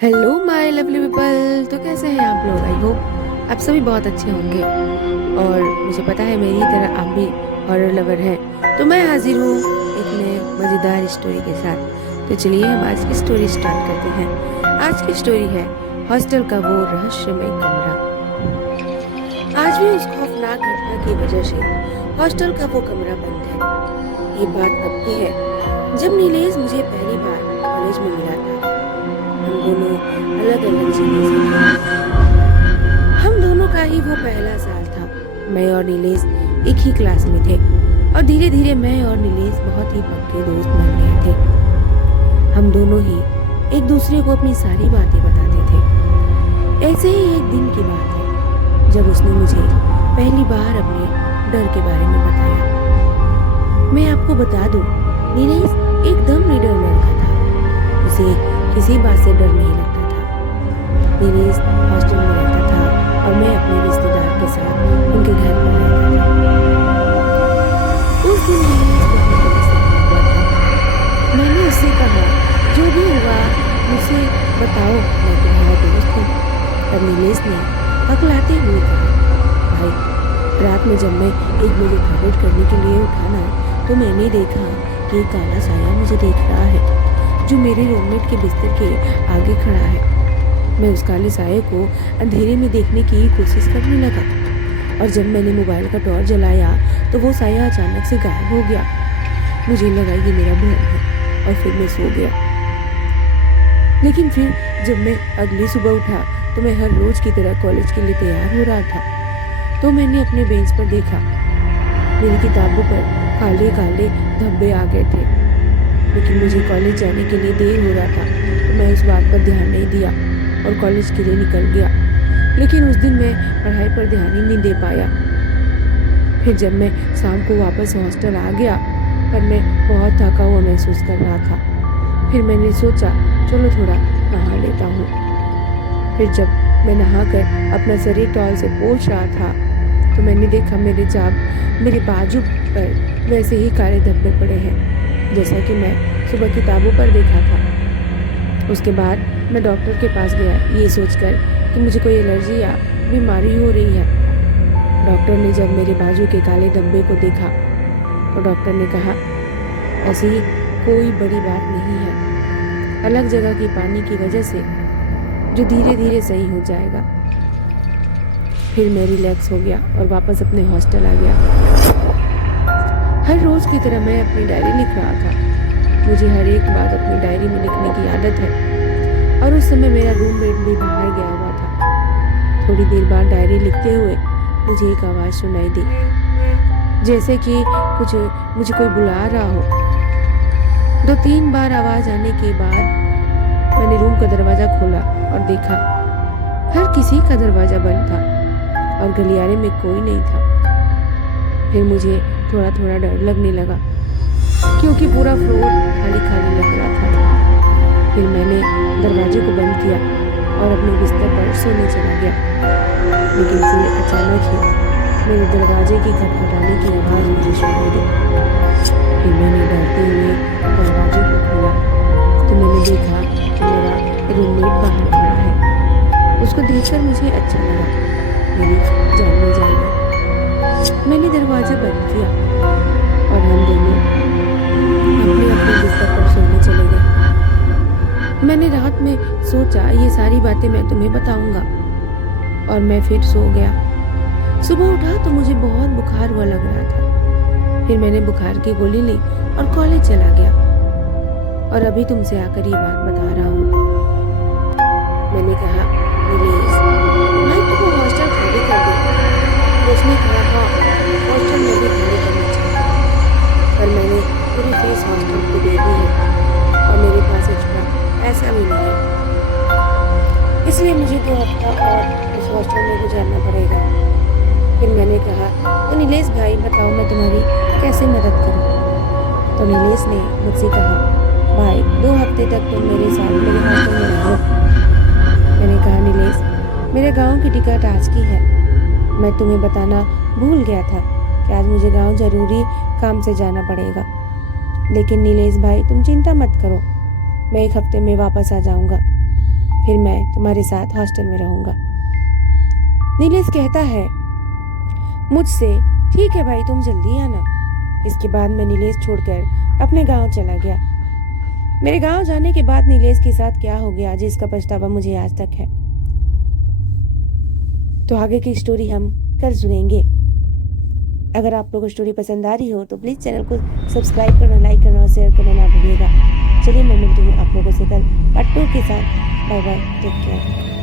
Hello my lovely people. तो कैसे हैं आप लोग? आई होप आप सभी बहुत अच्छे होंगे। और मुझे पता है मेरी तरह आप भी हॉरर लवर हैं। तो मैं हाजिर हूँ एक नए मज़ेदार स्टोरी के साथ। तो चलिए हम आज की स्टोरी स्टार्ट करते हैं। आज की स्टोरी है हॉस्टल का वो रहस्यमय कमरा। आज भी उस खौफनाक घटना की वजह से हॉस्टल का वो कमरा बंद है। ये बात तब की है जब नीलेश मुझे पहली बार कॉलेज में मिला था। हम दोनों अलग अलग जगह से थे। हम दोनों का ही वो पहला साल था। मैं और नीलेश एक ही क्लास में थे और धीरे धीरे मैं और नीलेश बहुत ही पक्के दोस्त बन गए थे। हम दोनों ही एक दूसरे को अपनी सारी बातें बताते थे। ऐसे ही एक दिन की बात है जब उसने मुझे पहली बार अपने डर के बारे में बताया। मैं आपको बता दूं, नीलेश एकदम निडर लड़का था। उसे किसी बात से डर नहीं लगता था। नीलेश हॉस्टल में रहता था और मैं अपने रिश्तेदार के साथ उनके घर पर रहता था। उस दिन नीलेश बहुत परेशान हुआ था। मैंने उससे कहा, जो भी हुआ मुझसे बताओ, मैं तुम्हारा दोस्त हूँ। तब नीलेश ने हकलाते हुए कहा, भाई, रात में जब मैं 1 बजे टॉयलेट करने के लिए उठा ना, तो मैंने देखा कि एक काला साया मुझे देख रहा है जो मेरे रूममेट के बिस्तर के आगे खड़ा है। मैं उस काले साये को अंधेरे में देखने की कोशिश करने लगा और जब मैंने मोबाइल का टॉर्च जलाया तो वो साया अचानक से गायब हो गया। मुझे लगा ये मेरा भ्रम है और फिर मैं सो गया। लेकिन फिर जब मैं अगली सुबह उठा तो मैं हर रोज की तरह कॉलेज के लिए तैयार हो रहा था। तो मैंने अपने बेंच पर देखा, मेरी किताबों पर काले काले धब्बे आ गए थे। लेकिन मुझे कॉलेज जाने के लिए देर हो रहा था तो मैं उस बात पर ध्यान नहीं दिया और कॉलेज के लिए निकल गया। लेकिन उस दिन मैं पढ़ाई पर ध्यान ही नहीं दे पाया। फिर जब मैं शाम को वापस हॉस्टल आ गया पर मैं बहुत थका हुआ महसूस कर रहा था। फिर मैंने सोचा चलो थोड़ा नहा लेता हूँ। फिर जब मैं नहाकर अपना शरीर टॉवल से पोंछ रहा था तो मैंने देखा मेरे बाजू पर वैसे ही काले धब्बे पड़े हैं जैसा कि मैं सुबह किताबों पर देखा था। उसके बाद मैं डॉक्टर के पास गया ये सोचकर कि मुझे कोई एलर्जी या बीमारी हो रही है। डॉक्टर ने जब मेरे बाजू के काले धब्बे को देखा तो डॉक्टर ने कहा, ऐसी कोई बड़ी बात नहीं है, अलग जगह की पानी की वजह से, जो धीरे धीरे सही हो जाएगा। फिर मैं रिलैक्स हो गया और वापस अपने हॉस्टल आ गया। हर रोज की तरह मैं अपनी डायरी लिख रहा था। मुझे हर एक बात अपनी डायरी में लिखने की आदत है और उस समय मेरा रूममेट भी बाहर गया हुआ था। थोड़ी देर बाद डायरी लिखते हुए मुझे एक आवाज़ सुनाई दी, जैसे कि कुछ मुझे कोई बुला रहा हो। 2-3 बार आवाज़ आने के बाद मैंने रूम का दरवाज़ा खोला और देखा हर किसी का दरवाज़ा बंद था और गलियारे में कोई नहीं था। फिर मुझे थोड़ा थोड़ा डर लगने लगा क्योंकि पूरा फ्लोर खाली खाली लग रहा था। फिर मैंने दरवाजे को बंद किया और अपने बिस्तर पर सोने चला गया। लेकिन फिर अचानक ही मेरे दरवाजे की खटखटाने की आवाज़ मुझे सुनाई दी। फिर मैंने डरते हुए दरवाजे को खोला तो मैंने देखा कि मेरा रूममेट बाहर खड़ा है। उसको देखकर मुझे अच्छा लगा, मेरी जान में जान आई। मैंने दरवाजा बंद किया और हम दोनों अपने अपने बिस्तर पर सोने चले गए। मैंने रात में सोचा ये सारी बातें मैं तुम्हें बताऊंगा और मैं फिर सो गया। सुबह उठा तो मुझे बहुत बुखार हुआ लग रहा था। फिर मैंने बुखार की गोली ली और कॉलेज चला गया और अभी तुमसे आकर ये बात बता रहा हूँ। मैंने कहा, नीलेश, भाई तुम हॉस्टल खाली कर दे। उसने कहा, हाँ, हॉस्टल में भी खाली करना चाहिए, पर मैंने पूरी फीस हॉस्टल को दे दी है और मेरे पास एक्स्ट्रा पैसा भी नहीं है, इसलिए मुझे 2 हफ्ता और उस हॉस्टल में गुजारना पड़ेगा। फिर मैंने कहा, तो नीलेश भाई बताओ मैं तुम्हारी कैसे मदद करूं? तो नीलेश ने मुझसे कहा, भाई 2 हफ्ते तक तुम मेरे साथ मेरे हॉस्टल में रहो। मैंने कहा, नीलेश, मेरे गांव की टिकट आज की है। मैं तुम्हें बताना भूल गया था कि आज मुझे गांव जरूरी काम से जाना पड़ेगा। लेकिन नीलेश भाई तुम चिंता मत करो, मैं 1 हफ्ते में वापस आ जाऊंगा। फिर मैं तुम्हारे साथ हॉस्टल में रहूंगा। नीलेश कहता है मुझसे, ठीक है भाई, तुम जल्दी आना। इसके बाद मैं नीलेश छोड़कर अपने गांव चला गया। मेरे गांव जाने के बाद नीलेश के साथ क्या हो गया, आज इसका पछतावा मुझे आज तक है। तो आगे की स्टोरी हम कल सुनेंगे। अगर आप लोगों को स्टोरी पसंद आ रही हो तो प्लीज़ चैनल को सब्सक्राइब करना, लाइक करना और शेयर करना ना भूलिएगा। चलिए मैं मिलती हूँ आप लोगों से कल पार्ट 2 के साथ। Bye bye, take care.